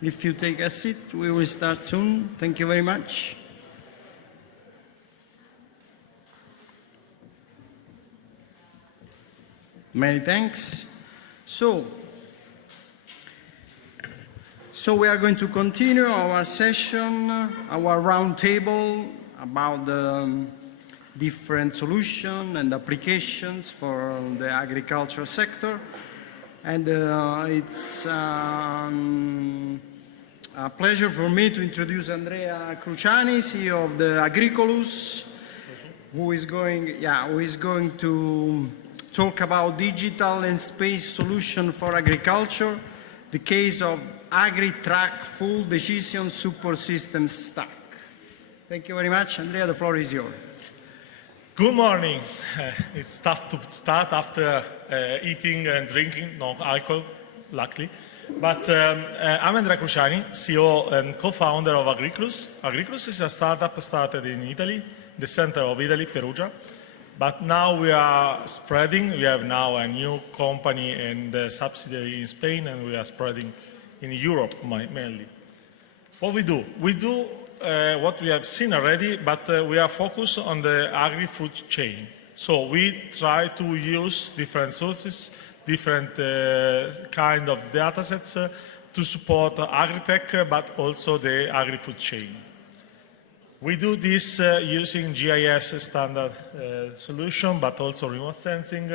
If you take a seat, we will start soon. Thank you very much. Many thanks. So we are going to continue our session, our roundtable about the different solutions and applications for the agricultural sector. And it's a pleasure for me to introduce Andrea Cruciani, CEO of the Agricolus, who is going to talk about digital and space solution for agriculture, the case of Agri-Track Full Decision Support System Stack. Thank you very much. Andrea, the floor is yours. Good morning. It's tough to start after eating and drinking, no alcohol, luckily. But I'm Andrea Cruciani, CEO and co-founder of Agricolus. Agricolus is a startup started in Italy, the center of Italy, Perugia. But now we are spreading. We have now a new company and a subsidiary in Spain, and we are spreading in Europe mainly. What we do? We do what we have seen already, but we are focused on the agri-food chain. So we try to use different sources, different kind of data sets to support agri-tech, but also the agri-food chain. We do this using GIS standard solution, but also remote sensing,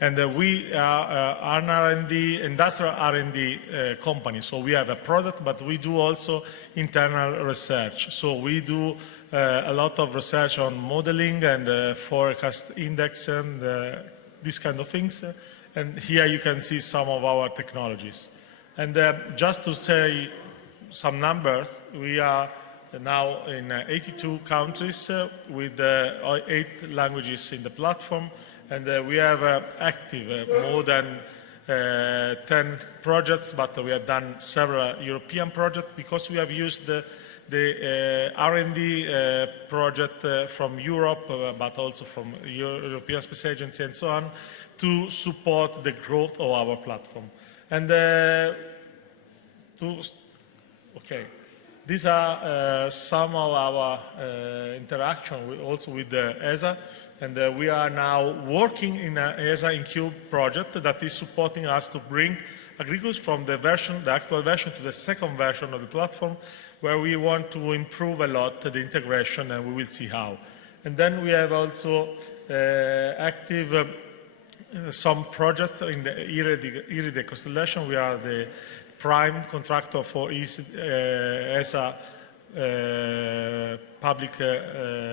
and we are an R&D, industrial R&D company. So we have a product, but we do also internal research. So we do a lot of research on modeling and forecast index and these kind of things. And here you can see some of our technologies. And just to say some numbers, we are now in 82 countries with 8 languages in the platform, and we have active more than 10 projects, but we have done several European projects because we have used the R&D project from Europe, but also from European Space Agency and so on, to support the growth of our platform. And these are some of our interaction also with the ESA, and we are now working in an ESA Incube project that is supporting us to bring Agricolus from the actual version to the second version of the platform, where we want to improve a lot the integration, and we will see how. And then we have also active some projects in the IRIDE constellation. We are the prime contractor for ESA public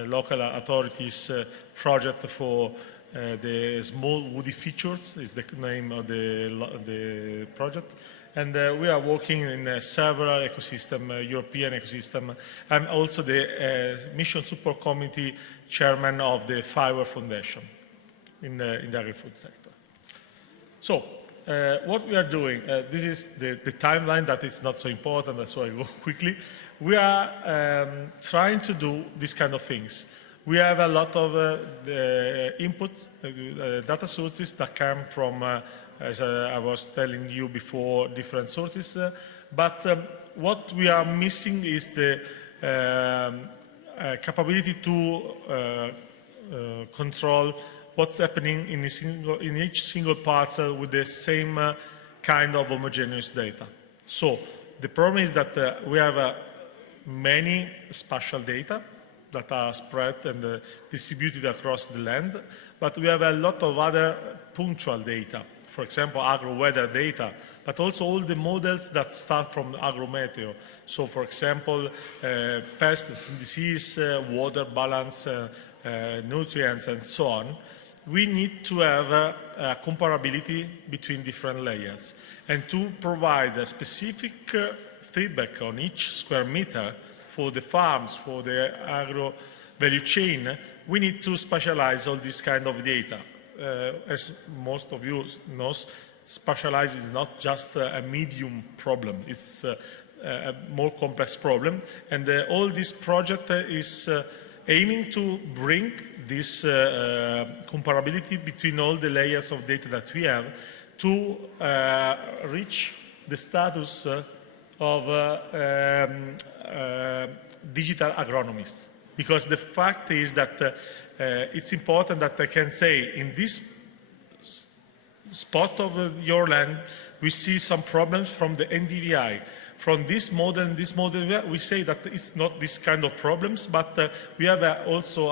local authorities project for the small woody features is the name of the project. And we are working in several ecosystem, European ecosystem. I'm also the Mission Support Committee chairman of the Fiber Foundation in the agri-food sector. So, what we are doing, this is the timeline that is not so important, so I go quickly. We are trying to do these kind of things. We have a lot of inputs, data sources that come from, as I was telling you before, different sources. But what we are missing is the capability to control what's happening in each single parcel with the same kind of homogeneous data. So the problem is that we have many spatial data that are spread and distributed across the land, but we have a lot of other punctual data, for example, agro-weather data, but also all the models that start from agro-meteo. So, for example, pests, disease, water balance, nutrients, and so on. We need to have a comparability between different layers. And to provide a specific feedback on each square meter for the farms, for the agro value chain, we need to specialize all this kind of data. As most of you know, specialize is not just a medium problem, it's a more complex problem. And all this project is aiming to bring this comparability between all the layers of data that we have to reach the status of digital agronomists. Because the fact is that it's important that I can say in this spot of your land, we see some problems from the NDVI. From this model and this model, we say that it's not this kind of problems, but we have also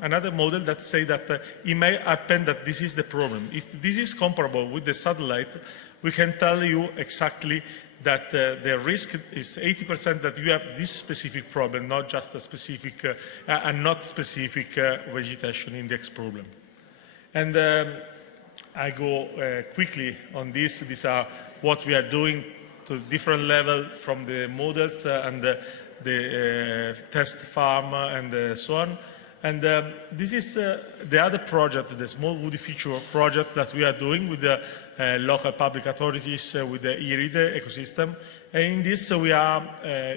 another model that say that it may happen that this is the problem. If this is comparable with the satellite, we can tell you exactly that the risk is 80% that you have this specific problem, not just a specific and not specific vegetation index problem. And I go quickly on this. These are what we are doing to different level from the models and the test farm and so on. And this is the other project, the small woody feature project that we are doing with the local public authorities with the IRIDE ecosystem. And in this we are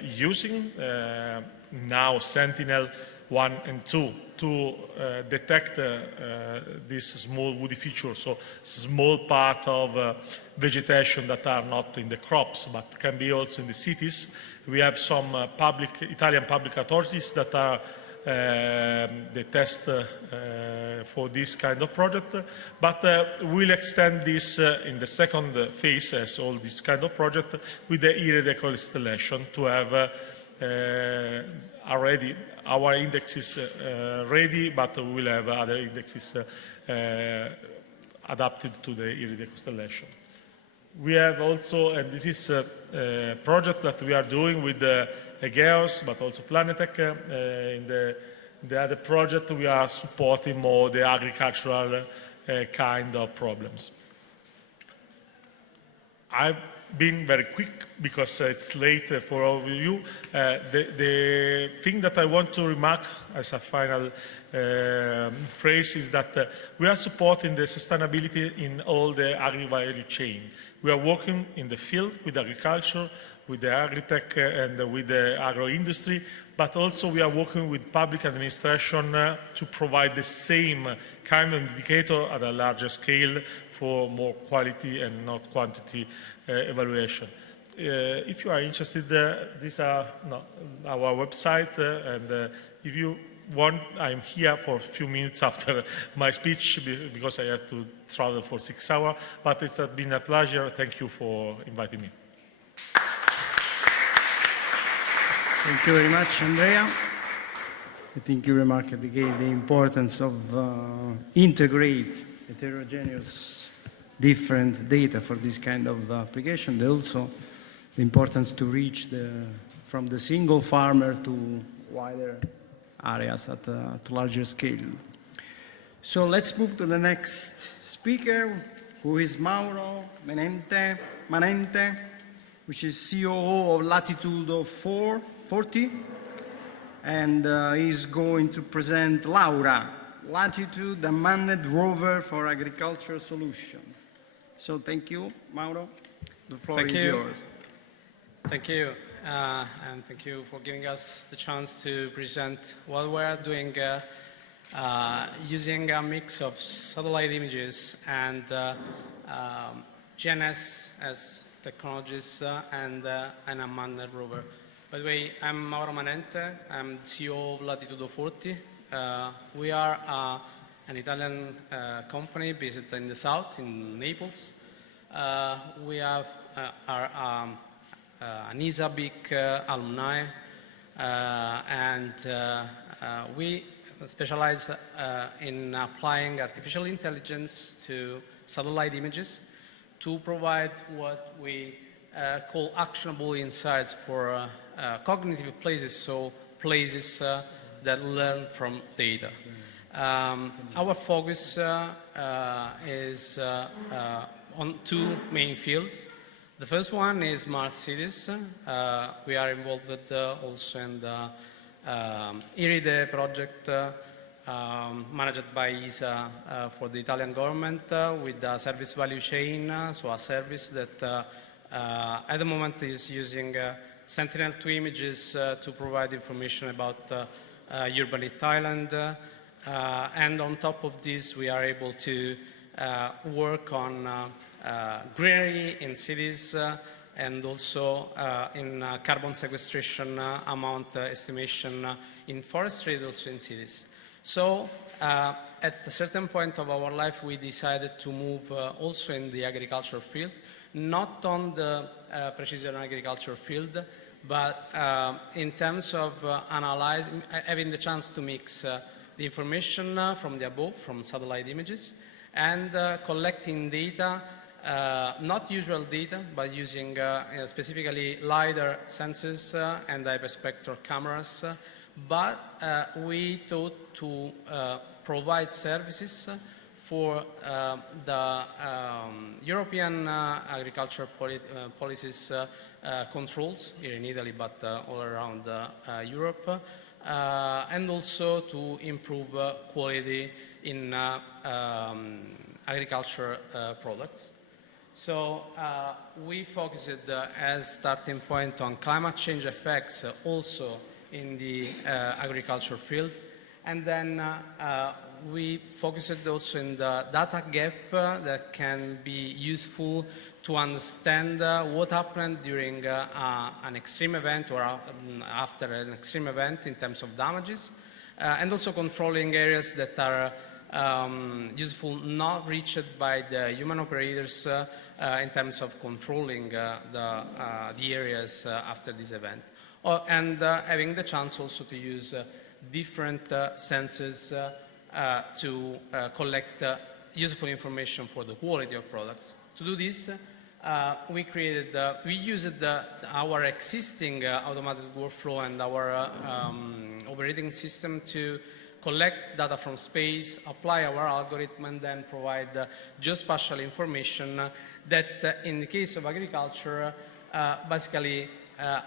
using now Sentinel-1 and 2 to detect this small woody feature, so small part of vegetation that are not in the crops, but can be also in the cities. We have some Italian public authorities that are the test for this kind of project, but we'll extend this in the second phase as all this kind of project with the IRIDE constellation to have already our indexes ready, but we will have other indexes adapted to the IRIDE constellation. We have also, and this is a project that we are doing with Egeos, but also Planetech. In the other project, we are supporting more the agricultural kind of problems. I've been very quick because it's late for all of you. The thing that I want to remark as a final phrase is that we are supporting the sustainability in all the agri-value chain. We are working in the field with agriculture, with the agri-tech and with the agro-industry, but also we are working with public administration to provide the same kind of indicator at a larger scale for more quality and not quantity evaluation. If you are interested, these are our website, and if you want, I'm here for a few minutes after my speech because I have to travel for 6 hours, but it's been a pleasure. Thank you for inviting me. Thank you very much, Andrea. I think you remarked again the importance of integrate heterogeneous different data for this kind of application. Also the importance to reach from the single farmer to wider areas at a larger scale. So let's move to the next speaker, who is Mauro Manente, which is COO of Latitude 40, and he's going to present Laura, Latitude, a manned rover for agricultural solution. So thank you, Mauro. The floor is yours. Thank you, and thank you for giving us the chance to present what we're doing using a mix of satellite images and GNS as technologies and an unmanned rover. By the way, I'm Mauro Manente. I'm the CEO of Latitude 40. We are an Italian company based in the south, in Naples. We have an ESA big alumni, and we specialize in applying artificial intelligence to satellite images to provide what we call actionable insights for cognitive places, so places that learn from data. Our focus is on two main fields. The first one is smart cities. We are involved with also in the IRIDE project managed by ESA for the Italian government with the service value chain, so a service that at the moment is using Sentinel-2 images to provide information about urban Thailand. And on top of this, we are able to work on greenery in cities and also in carbon sequestration amount estimation in forestry and also in cities. So at a certain point of our life, we decided to move also in the agriculture field, not on the precision agriculture field, but in terms of analyzing, having the chance to mix the information from the above, from satellite images, and collecting data, not usual data, but using specifically LiDAR sensors and hyperspectral cameras. But we thought to provide services for the European agriculture policies controls here in Italy, but all around Europe, and also to improve quality in agriculture products. So we focused as starting point on climate change effects also in the agriculture field, and then we focused also in the data gap that can be useful to understand what happened during an extreme event or after an extreme event in terms of damages, and also controlling areas that are useful, not reached by the human operators in terms of controlling the areas after this event. And having the chance also to use different sensors to collect useful information for the quality of products. To do this, we used our existing automated workflow and our operating system to collect data from space, apply our algorithm, and then provide geospatial information that, in the case of agriculture, basically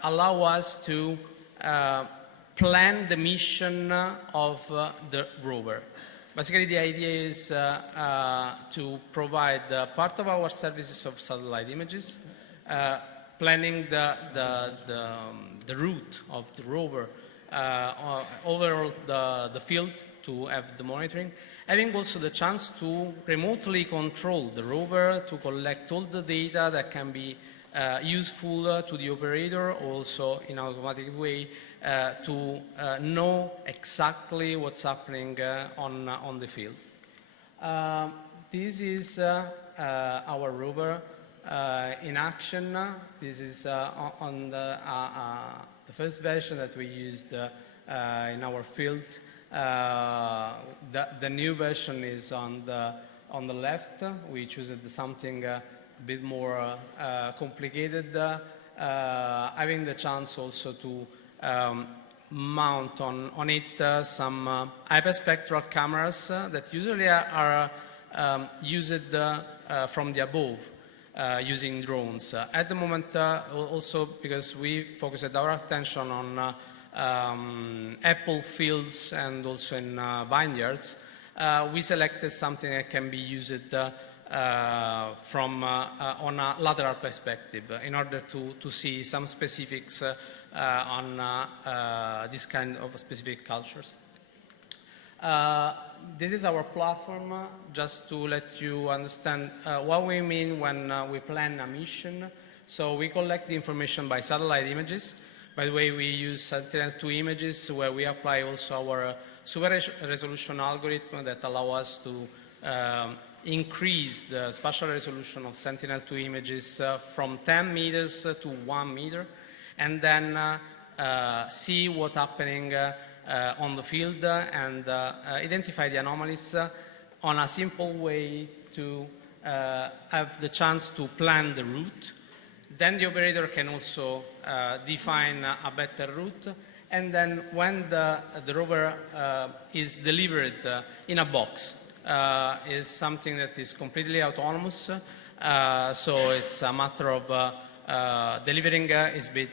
allow us to plan the mission of the rover. Basically, the idea is to provide part of our services of satellite images, planning the route of the rover, overall the field to have the monitoring, having also the chance to remotely control the rover to collect all the data that can be useful to the operator, also in an automatic way, to know exactly what's happening on the field. This is our rover in action. This is on the first version that we used in our field. The new version is on the left. We chose something a bit more complicated, having the chance also to mount on it some hyperspectral cameras that usually are used from the above using drones. At the moment, also because we focused our attention on apple fields and also in vineyards, we selected something that can be used from on a lateral perspective in order to see some specifics on this kind of specific cultures. This is our platform, just to let you understand what we mean when we plan a mission. So we collect the information by satellite images. By the way, we use Sentinel-2 images where we apply also our super resolution algorithm that allow us to increase the spatial resolution of Sentinel-2 images from 10 meters to 1 meter, and then see what's happening on the field and identify the anomalies on a simple way to have the chance to plan the route. Then the operator can also define a better route, and then when the rover is delivered in a box, is something that is completely autonomous, so it's a matter of delivering is bid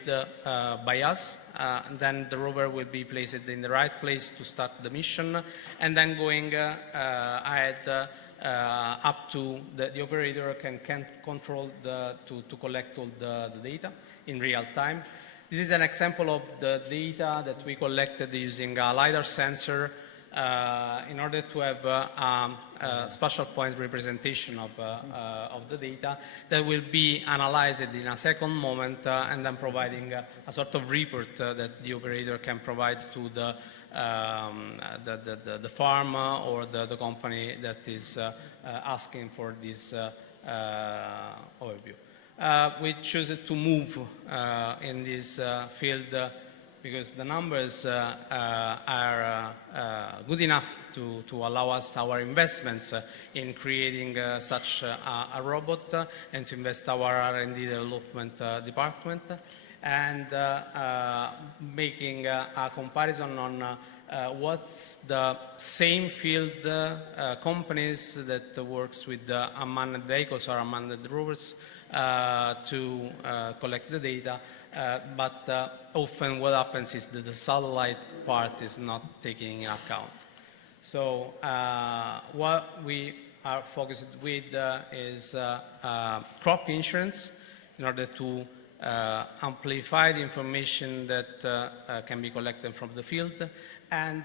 by us, and then the rover will be placed in the right place to start the mission, and then going ahead up to the operator can control to collect all the data in real time. This is an example of the data that we collected using a LiDAR sensor in order to have a spatial point representation of the data that will be analyzed in a second moment and then providing a sort of report that the operator can provide to the farm or the company that is asking for this overview. We chose to move in this field because the numbers are good enough to allow us our investments in creating such a robot and to invest our R&D development department, and making a comparison on what's the same field companies that works with unmanned vehicles or unmanned rovers to collect the data, but often what happens is that the satellite part is not taken in account. So what we are focused with is crop insurance in order to amplify the information that can be collected from the field, and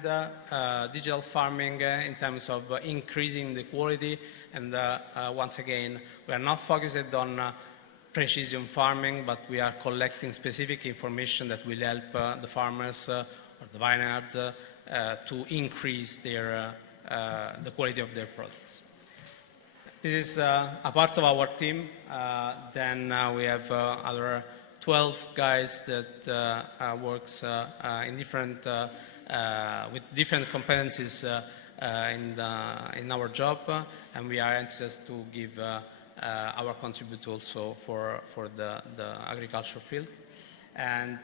digital farming in terms of increasing the quality. And once again, we are not focused on precision farming, but we are collecting specific information that will help the farmers or the vineyard to increase their, the quality of their products. This is a part of our team. Then we have other 12 guys that works in different, with different competencies in our job, and we are anxious to give our contribute also for the agriculture field. And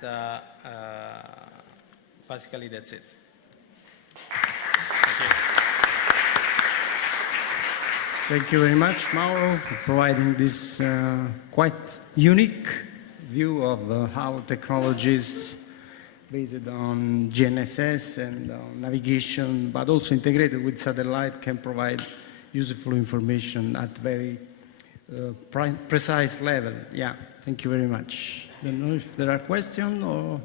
basically that's it. Thank you. Thank you very much, Mauro, for providing this quite unique view of how technologies based on GNSS and on navigation, but also integrated with satellite, can provide useful information at very precise level. Yeah, thank you very much. I don't know if there are questions or...